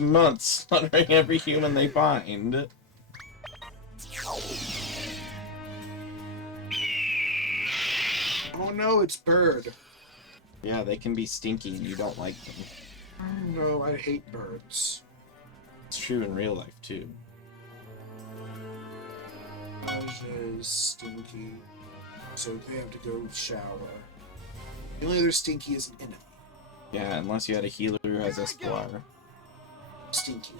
months slaughtering every human they find. Oh no, it's bird. Yeah, they can be stinky and you don't like them. Oh no, I hate birds. It's true in real life, too. Aja is stinky, so they have to go shower. The only other stinky is an enemy. Yeah, unless you had a healer who has Esquire. Stinky.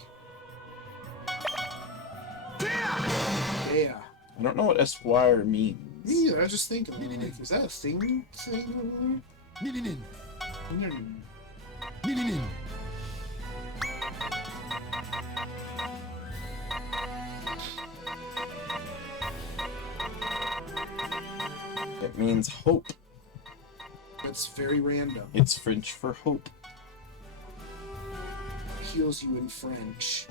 Yeah. I don't know what Esquire means. Me neither, I was just thinking, like, is that a thing over there? It means hope. That's very random. It's French for hope. Heals you in French.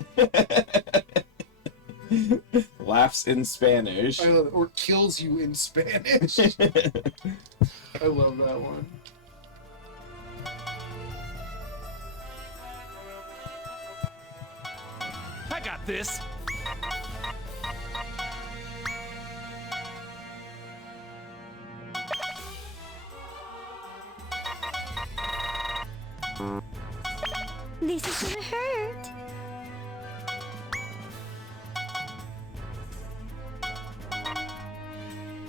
Laughs in Spanish. I love it. Or kills you in Spanish. I love that one. I got this. This is gonna hurt.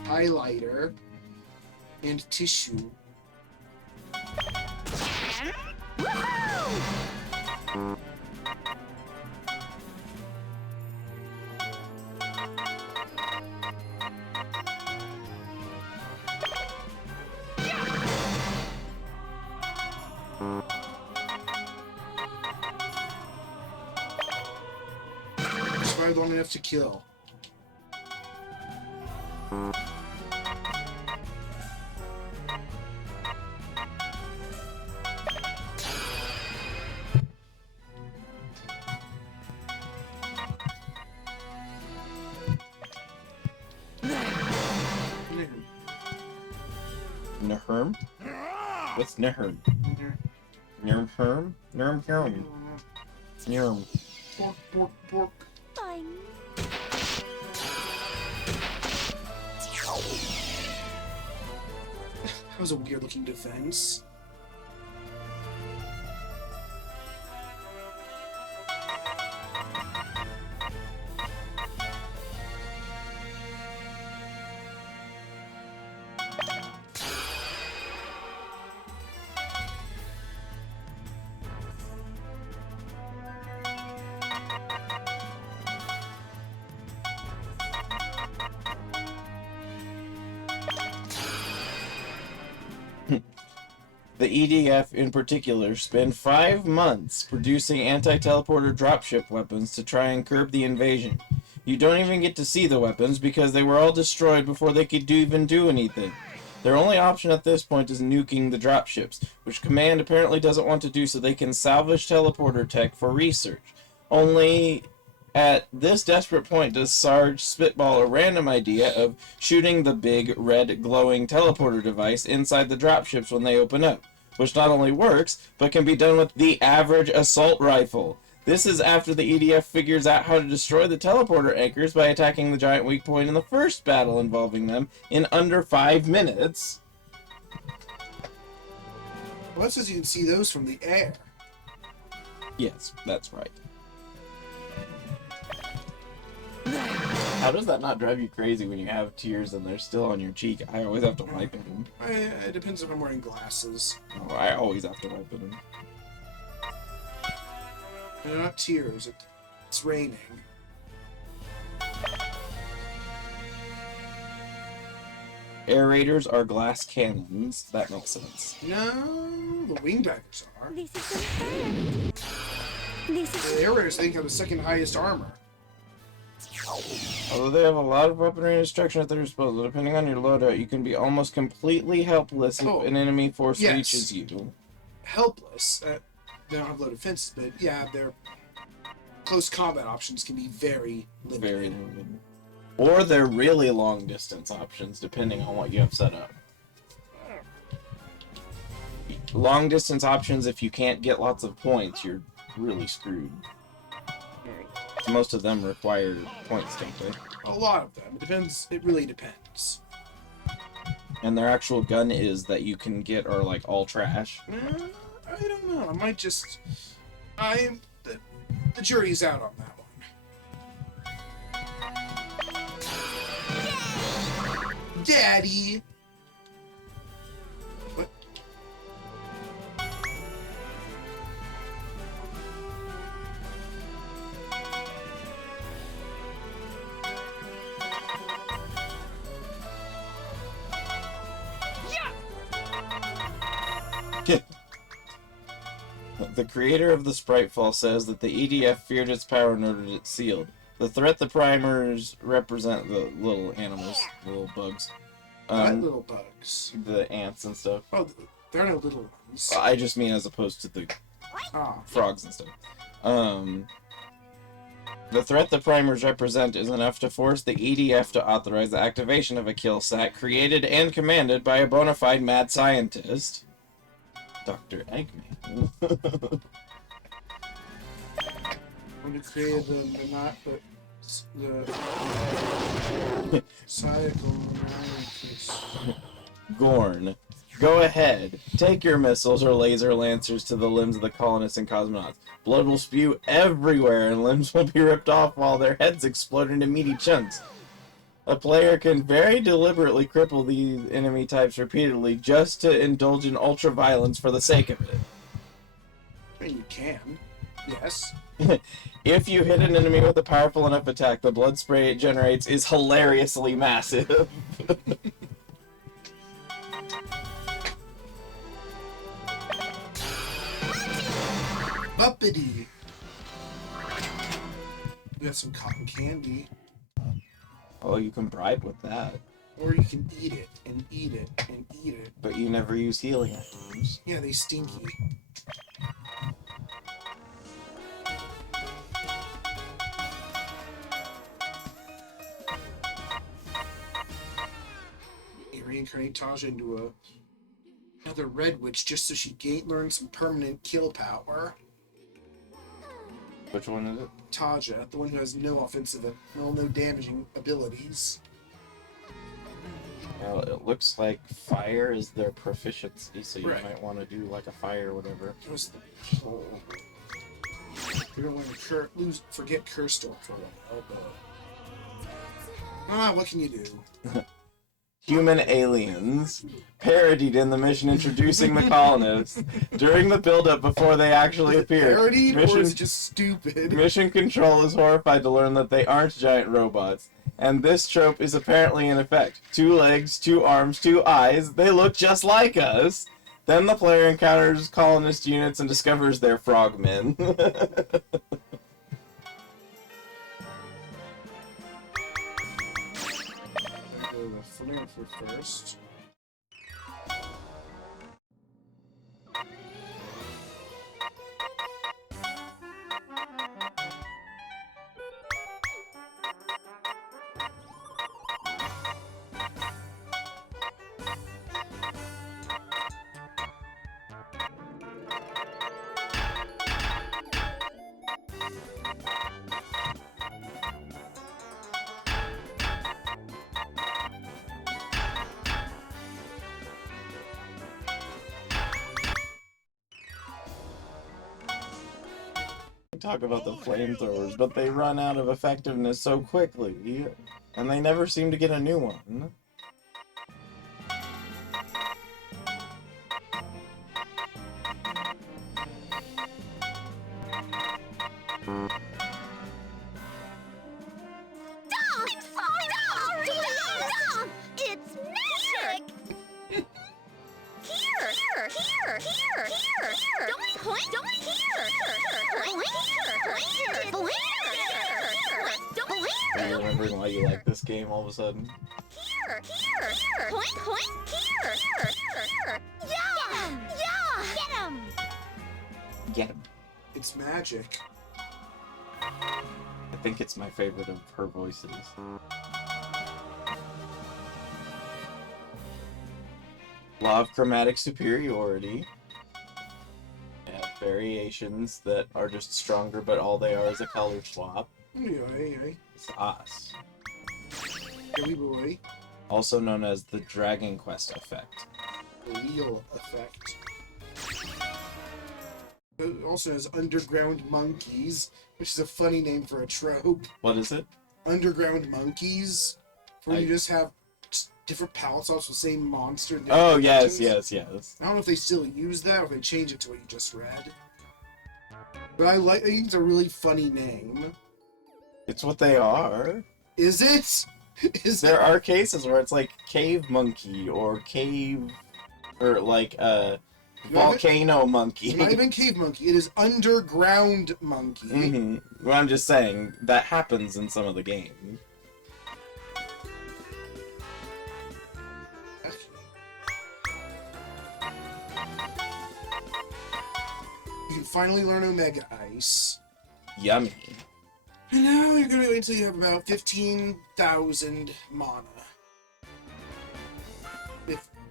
Highlighter and tissue. Survived long enough to kill. Nherm? What's Nherm? Nherm? Nherm? Nherm. Pork, pork, pork. Fine. That was a weird looking defense. The EDF, in particular, spend 5 months producing anti-teleporter dropship weapons to try and curb the invasion. You don't even get to see the weapons because they were all destroyed before they could even do anything. Their only option at this point is nuking the dropships, which Command apparently doesn't want to do so they can salvage teleporter tech for research. Only at this desperate point does Sarge spitball a random idea of shooting the big, red, glowing teleporter device inside the dropships when they open up, which not only works, but can be done with the average assault rifle. This is after the EDF figures out how to destroy the teleporter anchors by attacking the giant weak point in the first battle involving them in under 5 minutes. Well, that says you can see those from the air. Yes, that's right. How does that not drive you crazy when you have tears and they're still on your cheek? I always have to wipe them. It depends if I'm wearing glasses. Oh, I always have to wipe them. They're not tears. It's raining. Air raiders are glass cannons. That makes sense. No, the wing daggers are. This is gonna hurt. This is The air raiders, I think, have the second highest armor. Although they have a lot of weaponry and destruction at their disposal, depending on your loadout, you can be almost completely helpless if an enemy force reaches you. Helpless. They don't have low defenses, but yeah, their close combat options can be very limited. Very limited. Or they're really long distance options, depending on what you have set up. Long distance options, if you can't get lots of points, you're really screwed. Most of them require points, don't they? A lot of them. It depends. It really depends. And their actual gun is that you can get are like all trash. I don't know. I might just. The jury's out on that one. Daddy! What? The creator of the Spritefall says that the EDF feared its power and ordered it sealed. The threat the primers represent the little animals, the little bugs. What little bugs? The ants and stuff. Oh, there are no little ones. I just mean as opposed to the frogs and stuff. The threat the primers represent is enough to force the EDF to authorize the activation of a kill sat created and commanded by a bona fide mad scientist, Dr. Eggman. When it created the cycle. Gorn. Go ahead. Take your missiles or laser lancers to the limbs of the colonists and cosmonauts. Blood will spew everywhere and limbs will be ripped off while their heads explode into meaty chunks. A player can very deliberately cripple these enemy types repeatedly just to indulge in ultra-violence for the sake of it. I mean, you can. Yes. If you hit an enemy with a powerful enough attack, the blood spray it generates is hilariously massive. Buppity! We got some cotton candy. Oh, you can bribe with that. Or you can eat it, and eat it, and eat it. But you never use healing items. Yeah, they stinky. You reincarnate Taja into another Red Witch just so she learn some permanent kill power. Which one is it? Taja, the one who has no offensive, no damaging abilities. Well, it looks like fire is their proficiency, so you Right. might want to do like a fire or whatever. That was the whole. We don't want to forget Curse Storm for a while, but what can you do? Human aliens, parodied in the mission introducing the colonists during the build-up before they actually appear. Parodied or is it just stupid? Mission Control is horrified to learn that they aren't giant robots, and this trope is apparently in effect. 2 legs, 2 arms, 2 eyes, they look just like us! Then the player encounters colonist units and discovers they're frogmen. Go the flare for first. Talk about the flamethrowers, but they run out of effectiveness so quickly, and they never seem to get a new one. It's magic! Here! Don't point! Don't here! Are you remembering why you like this game all of a sudden? Point! Here! Yeah! Get him! Get him. It's magic. I think it's my favorite of her voices. Law of chromatic superiority. Yeah, variations that are just stronger, but all they are is a color swap. Anyway, It's us. Billy Boy, Also known as the Dragon Quest effect. Wheel Effect. Also has Underground Monkeys, which is a funny name for a trope. What is it? Underground Monkeys, where you just have different palette swaps with the same monster. Oh, yes, dimensions. yes. I don't know if they still use that or if they change it to what you just read. But I think it's a really funny name. It's what they are. Is it? There are cases where it's like Cave Monkey or like Volcano Monkey. Not even Cave Monkey. It is Underground Monkey. Mm-hmm. Well, I'm just saying, that happens in some of the games. You can finally learn Omega Ice. Yummy. And now you're going to wait until you have about 15,000 mana.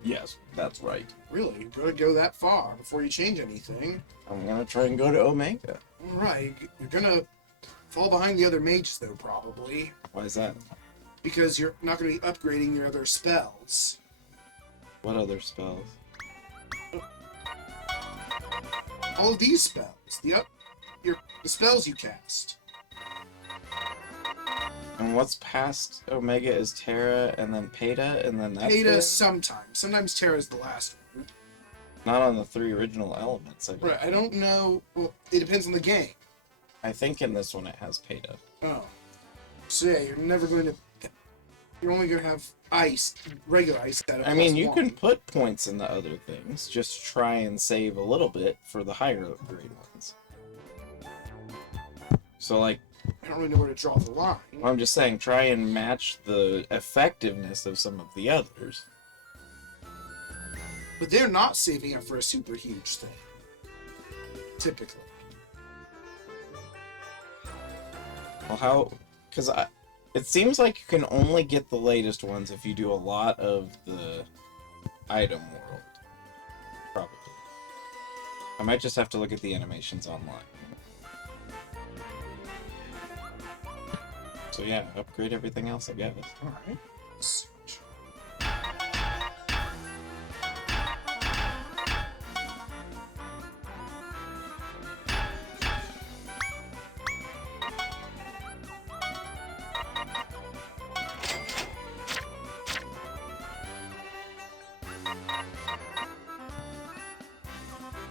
Yes, that's right. Really, you're going to go that far before you change anything. I'm gonna try and go to Omega. Right, you're going to fall behind the other mages, though, probably. Why is that? Because you're not going to be upgrading your other spells. What other spells? All of these spells. The spells you cast. And what's past Omega is Terra, and then Peta, and then that's Ada it? sometimes. Sometimes Terra is the last one. Not on the 3 original elements. Right, I don't know. Well, it depends on the game. I think in this one it has Peta. Oh. So yeah, you're never going to... You're only going to have ice, regular ice. I mean, you can put points in the other things. Just try and save a little bit for the higher grade ones. So, like... I don't really know where to draw the line. I'm just saying, try and match the effectiveness of some of the others. But they're not saving up for a super huge thing. Typically. Well, how... Because it seems like you can only get the latest ones if you do a lot of the item world. Probably. I might just have to look at the animations online. So yeah, upgrade everything else, I guess. Alright.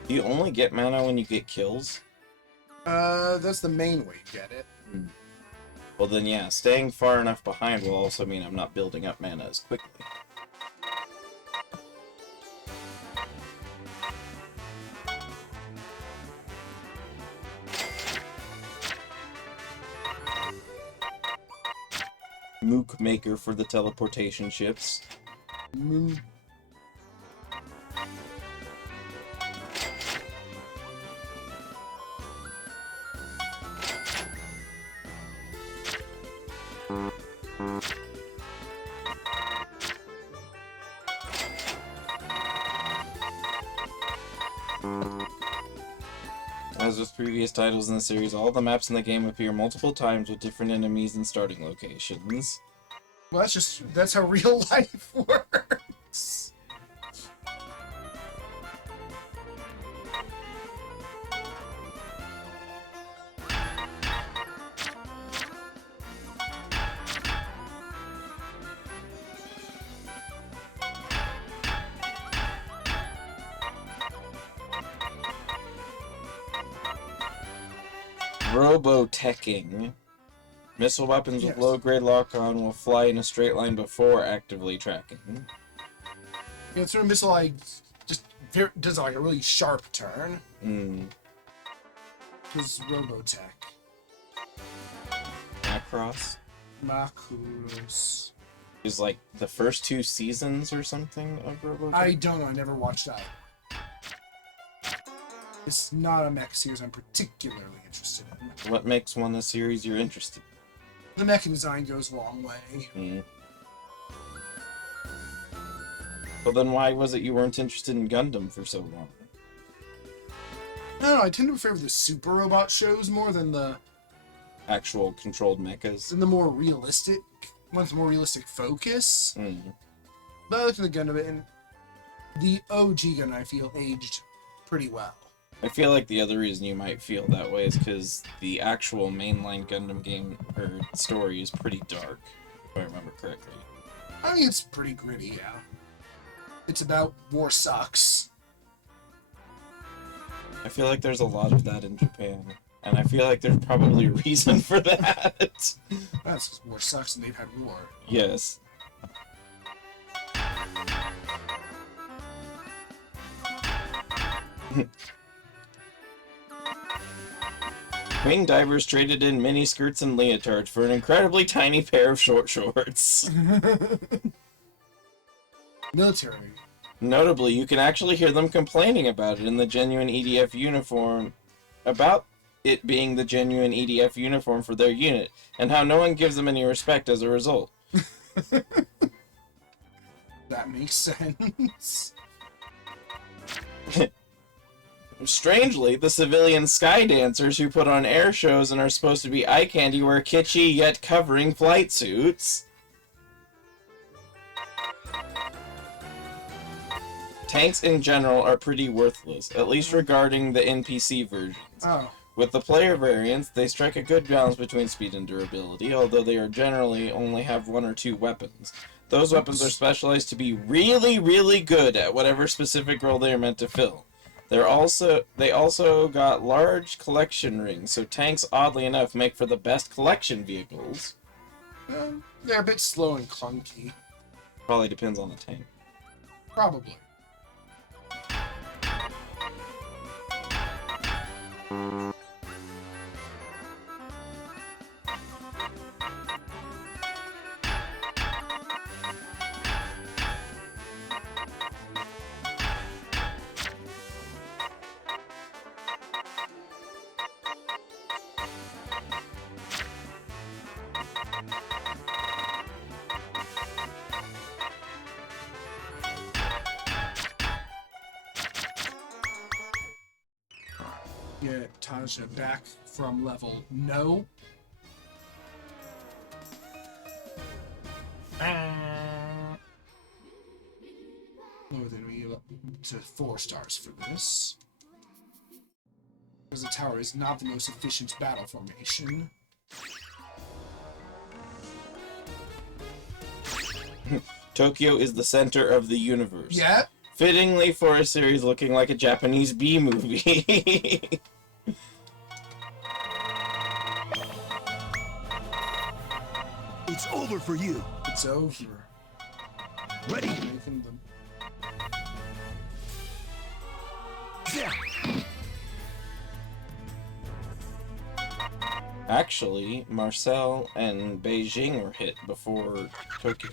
Do you only get mana when you get kills? That's the main way to get it. Well then yeah, staying far enough behind will also mean I'm not building up mana as quickly. Mook Maker for the teleportation ships. As with previous titles in the series, all the maps in the game appear multiple times with different enemies and starting locations. Well, that's how real life works. Roboteching. Missile weapons with low-grade lock-on will fly in a straight line before actively tracking. Yeah, it's when a missile does like a really sharp turn. Because Robotech. Macross is like the first 2 seasons or something of Robotech? I don't know. I never watched that. It's not a mech series I'm particularly interested in. What makes one a series you're interested The mech design goes a long way. in? Well then why was it you weren't interested in Gundam for so long? I don't know, I tend to favor the super robot shows more than the Actual controlled mechas. more realistic ones, more realistic focus. Mm. But I looked at the Gundam, and the OG Gundam, I feel, aged pretty well. I feel like the other reason you might feel that way is because the actual mainline Gundam game or story is pretty dark, if I remember correctly. I mean, it's pretty gritty, yeah. It's about war sucks. I feel like there's a lot of that in Japan, and I feel like there's probably a reason for that. That's because war sucks and they've had war. Yes. Wing divers traded in mini skirts and leotards for an incredibly tiny pair of short shorts. Military. Notably, you can actually hear them complaining about it in the genuine EDF uniform, about it being the genuine EDF uniform for their unit, and how no one gives them any respect as a result. That makes sense. Strangely, the civilian sky dancers who put on air shows and are supposed to be eye candy wear kitschy yet covering flight suits. Tanks in general are pretty worthless, at least regarding the NPC versions. Oh. With the player variants, they strike a good balance between speed and durability, although they are generally only have 1 or 2 weapons. Those weapons are specialized to be really, really good at whatever specific role they are meant to fill. They also got large collection rings, so tanks, oddly enough, make for the best collection vehicles. They're a bit slow and clunky. Probably depends on the tank. Probably. Get Taja back from level no. Lower than me to 4 stars for this. Because the tower is not the most efficient battle formation. Tokyo is the center of the universe. Yeah. Fittingly for a series looking like a Japanese B-movie. It's over for you. It's over. Ready? Making them. Yeah. Actually, Marseille and Beijing were hit before Tokyo.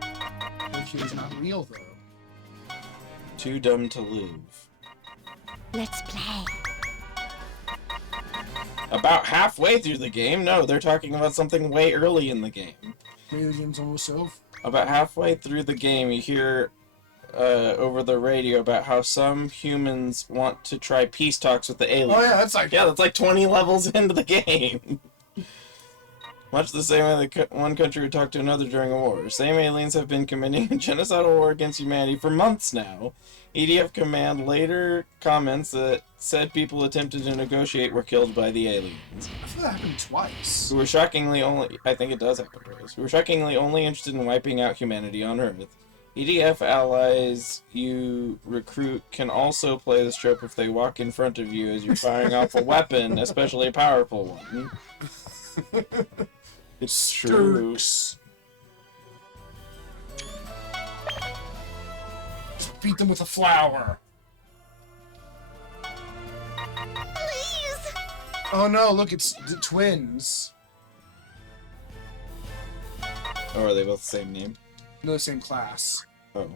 Tokyo is not real though. Too dumb to live. Let's play. About halfway through the game? No, they're talking about something way early in the game. Maybe the game's almost over. About halfway through the game, you hear over the radio about how some humans want to try peace talks with the aliens. Oh yeah, that's like That's like 20 levels into the game. Much the same way that one country would talk to another during a war. Same aliens have been committing a genocidal war against humanity for months now. EDF Command later comments that said people attempted to negotiate were killed by the aliens. I feel that happened twice. Who were shockingly only... I think it does happen twice. Who were shockingly only interested in wiping out humanity on Earth. EDF allies you recruit can also play this trope if they walk in front of you as you're firing off a weapon, especially a powerful one. It's true. Just beat them with a flower. Please! Oh no, look, it's the twins. Oh, are they both the same name? No, the same class. Oh.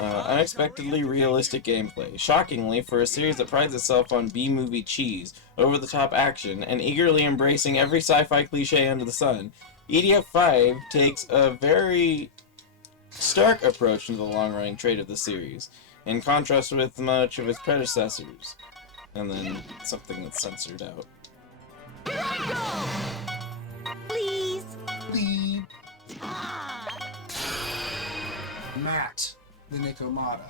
Unexpectedly realistic gameplay. Shockingly, for a series that prides itself on B-movie cheese, over-the-top action, and eagerly embracing every sci-fi cliche under the sun, EDF 5 takes a very stark approach to the long-running trait of the series. in contrast with much of its predecessors. And then something that's censored out. Please. Lead. Matt, the Nikomata.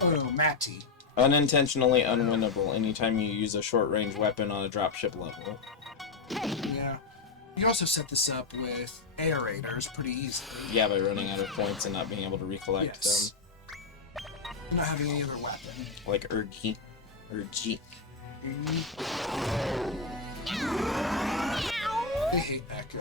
Oh no, Matty. Unintentionally unwinnable anytime you use a short-range weapon on a dropship level. Yeah. You also set this up with aerators pretty easily. Yeah, by running out of points and not being able to recollect Yes. And not having any other weapon. them. Like Urgi. Urgi. They hate that go.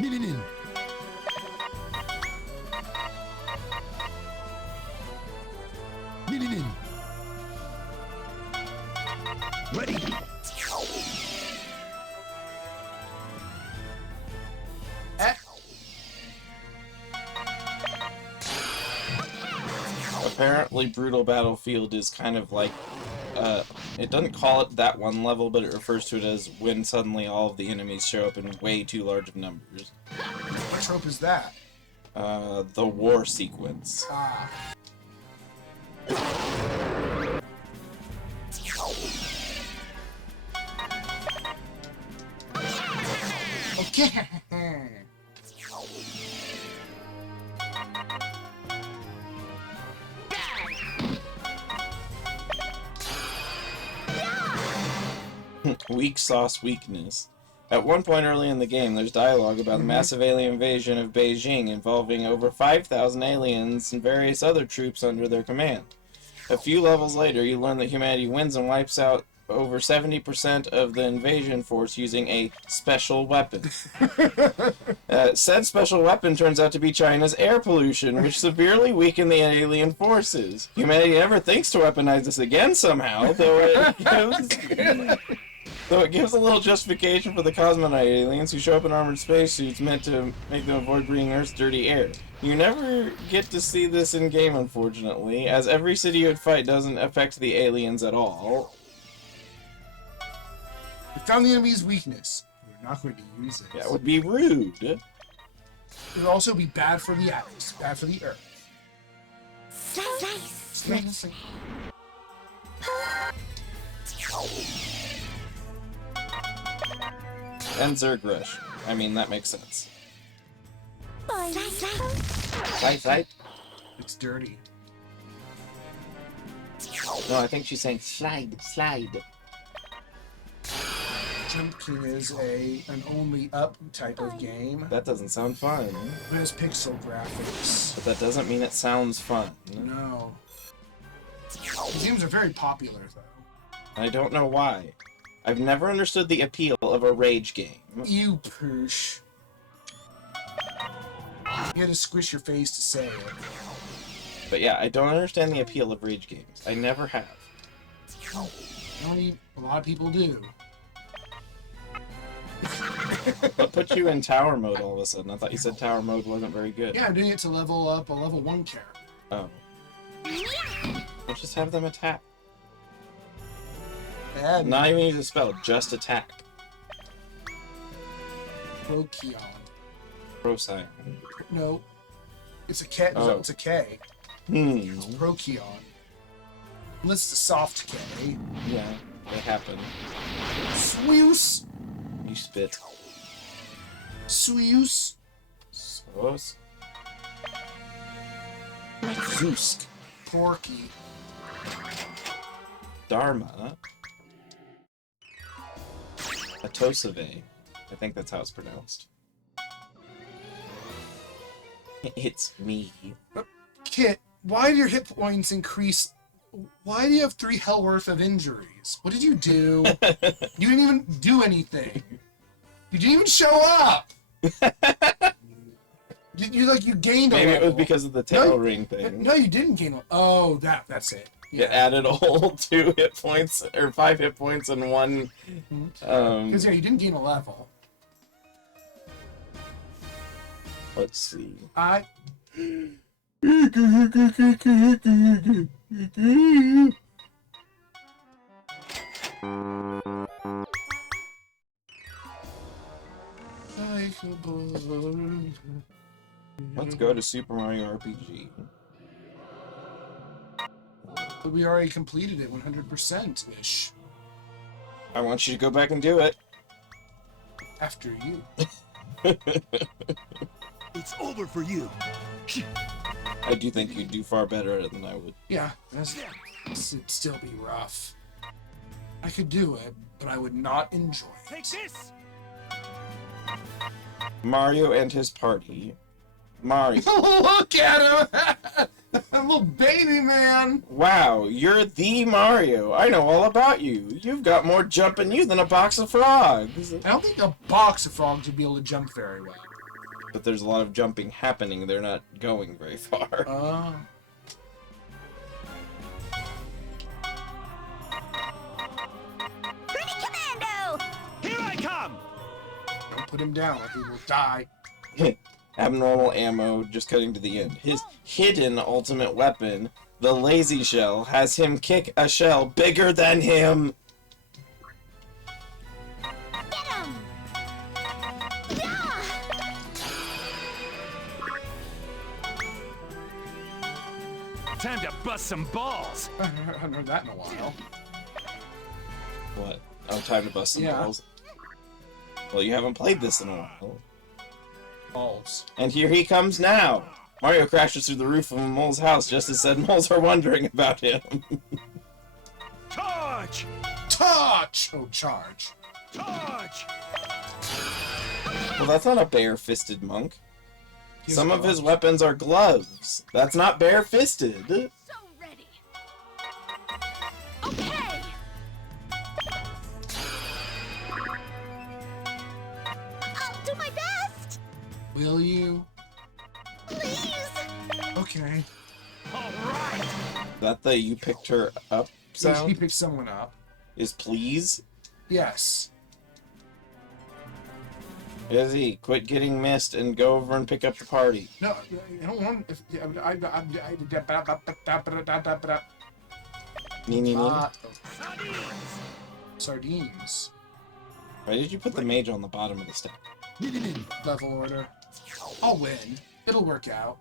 Nin. Nin. Ready. Apparently, Brutal Battlefield is kind of like, it doesn't call it that one level, but it refers to it as when suddenly all of the enemies show up in way too large of numbers. What trope is that? The war sequence. Ah. Okay. Weak sauce weakness. At one point early in the game, there's dialogue about the massive alien invasion of Beijing involving over 5,000 aliens and various other troops under their command. A few levels later, you learn that humanity wins and wipes out over 70% of the invasion force using a special weapon. Said special weapon turns out to be China's air pollution, which severely weakened the alien forces. Humanity never thinks to weaponize this again somehow, though it gives a little justification for the cosmonaut aliens who show up in armored spacesuits meant to make them avoid breathing Earth's dirty air. You never get to see this in-game, unfortunately, as every city you would fight doesn't affect the aliens at all. We found the enemy's weakness. We're not going to use it. Yeah, it would be rude. It would also be bad for the atoms, bad for the Earth. Slice. And Zergrush. I mean, that makes sense. Slide. It's dirty. No, I think she's saying slide. Jumpkin is an only up type of game. That doesn't sound fun. It has pixel graphics. But that doesn't mean it sounds fun. No. These games are very popular, though. I don't know why. I've never understood the appeal of a rage game. You poosh. You had to squish your face to say it. But yeah, I don't understand the appeal of rage games. I never have. A lot of people do. What put you in tower mode all of a sudden? I thought you said tower mode wasn't very good. Yeah, I'm doing it to level up a level 1 character. Oh. We'll just have them attack. Bad. Not even use a spell, just attack. Procyon. Procyon. No. It's a K. Oh. It's a K. It's Procyon. Unless it's a soft K. Yeah, they happen. Sweus. You spit. Sweus. Suppose. Zusk. Porky. Dharma. Atosave. I think that's how it's pronounced. It's me. Kit, why do your hit points increase? Why do you have 3 hell worth of injuries? What did you do? You didn't even do anything. You didn't even show up. You gained a Maybe level. it was because of the tail ring thing. No, you didn't gain a... Oh, that's it. It added a whole 2 hit points, or 5 hit points and 1... Because, you didn't gain a level. Let's see. Let's go to Super Mario RPG. But we already completed it 100%-ish. I want you to go back and do it. After you. It's over for you. I do think you'd do far better than I would. Yeah, it'd still be rough. I could do it, but I would not enjoy it. Take this. Mario and his party. Mario. Look at him! A little baby man! Wow, you're the Mario. I know all about you. You've got more jump in you than a box of frogs. I don't think a box of frogs would be able to jump very well. But there's a lot of jumping happening. They're not going very far. Oh. Pretty Commando! Here I come. Don't put him down or he will die. Abnormal ammo, just cutting to the end. His hidden ultimate weapon, the lazy shell, has him kick a shell bigger than him. Get him! Yeah! Time to bust some balls. I haven't heard that in a while. What? Oh, time to bust some Yeah. balls. Well, you haven't played this in a while. Balls. And here he comes now. Mario crashes through the roof of a mole's house just as said moles are wondering about him. Charge! Touch! Oh, charge. Charge! Well, that's not a bare-fisted monk. He has Some of his gloves. weapons are gloves. That's not bare-fisted. So ready. Okay! I'll do my best! Will you? Please! Okay. All right. That the you picked her up He sound picked someone up. is please. Yes. Izzy, quit getting missed and go over and pick up the party. No, I don't want. If, Nee, nee, nee. Sardines. Why did you put the mage on the bottom of the stack? Level order. I'll win. It'll work out.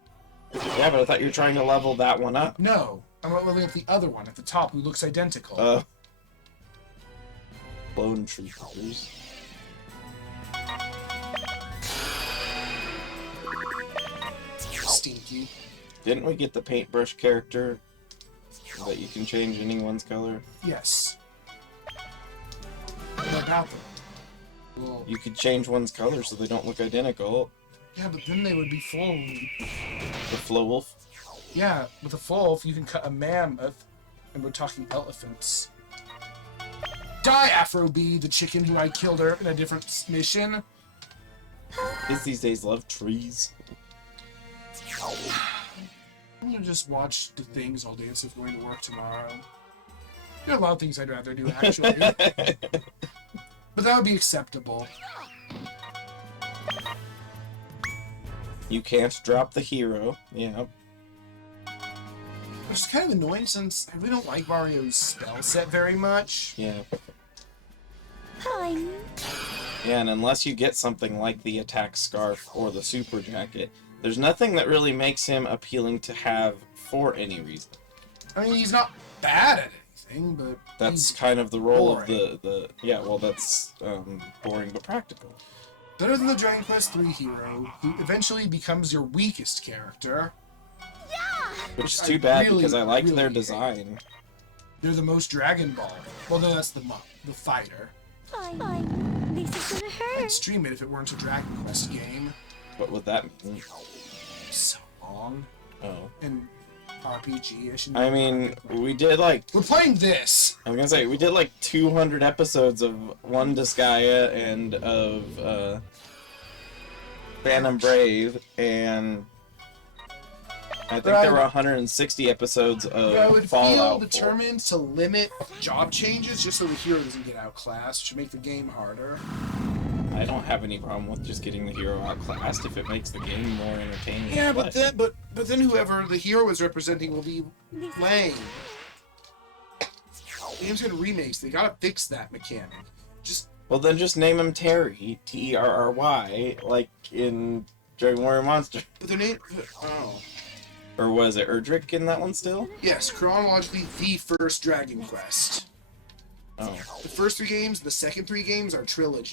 Yeah, but I thought you were trying to level that one up. No, I'm not leveling up the other one at the top who looks identical. Bone troopers. Stinky. Didn't we get the paintbrush character that you can change anyone's color? Yes. What about them? Well, You could change one's color so they don't look identical. yeah, but then they would be full. The Flo Wolf. Yeah, with a full, if you can cut a mammoth, and we're talking elephants. Die, Afro Bee, the chicken who I killed her in a different mission. Kids these days love trees. I'm gonna just watch the things all day instead of going to work tomorrow. There are a lot of things I'd rather do, actually. But that would be acceptable. You can't drop the hero. Yeah. Which is kind of annoying since I really don't like Mario's spell set very much. Yeah. Fine. Yeah, and unless you get something like the attack scarf or the super jacket, there's nothing that really makes him appealing to have for any reason. I mean, he's not bad at anything, but That's he's kind of the role of boring. the yeah, well that's boring but practical. better than the Dragon Quest III hero, who eventually becomes your weakest character. Which is I too bad really, because I liked really their hate. design. They're the most Dragon Ball. Well, no, that's the fighter. Fine. This is gonna I'd hurt. stream it if it weren't a Dragon Quest game. What would that mean? So long. Oh. And RPG-ish. I mean, we did like We're playing this! I was gonna say we did like 200 episodes of one Disgaea and of Phantom Brave, and I think there were 160 episodes of I would feel Fallout 4. determined to limit job changes just so the hero doesn't get outclassed, which would make the game harder. I don't have any problem with just getting the hero outclassed if it makes the game more entertaining. Yeah, but then whoever the hero is representing will be lame. Games had remakes. They gotta fix that mechanic. Well, then just name him Terry, Terry, like in Dragon Warrior Monster. But their name. Oh. Or was it Erdrick in that one still? Yes, chronologically the first Dragon Quest. Oh. The first 3 games, the second 3 games are trilogy.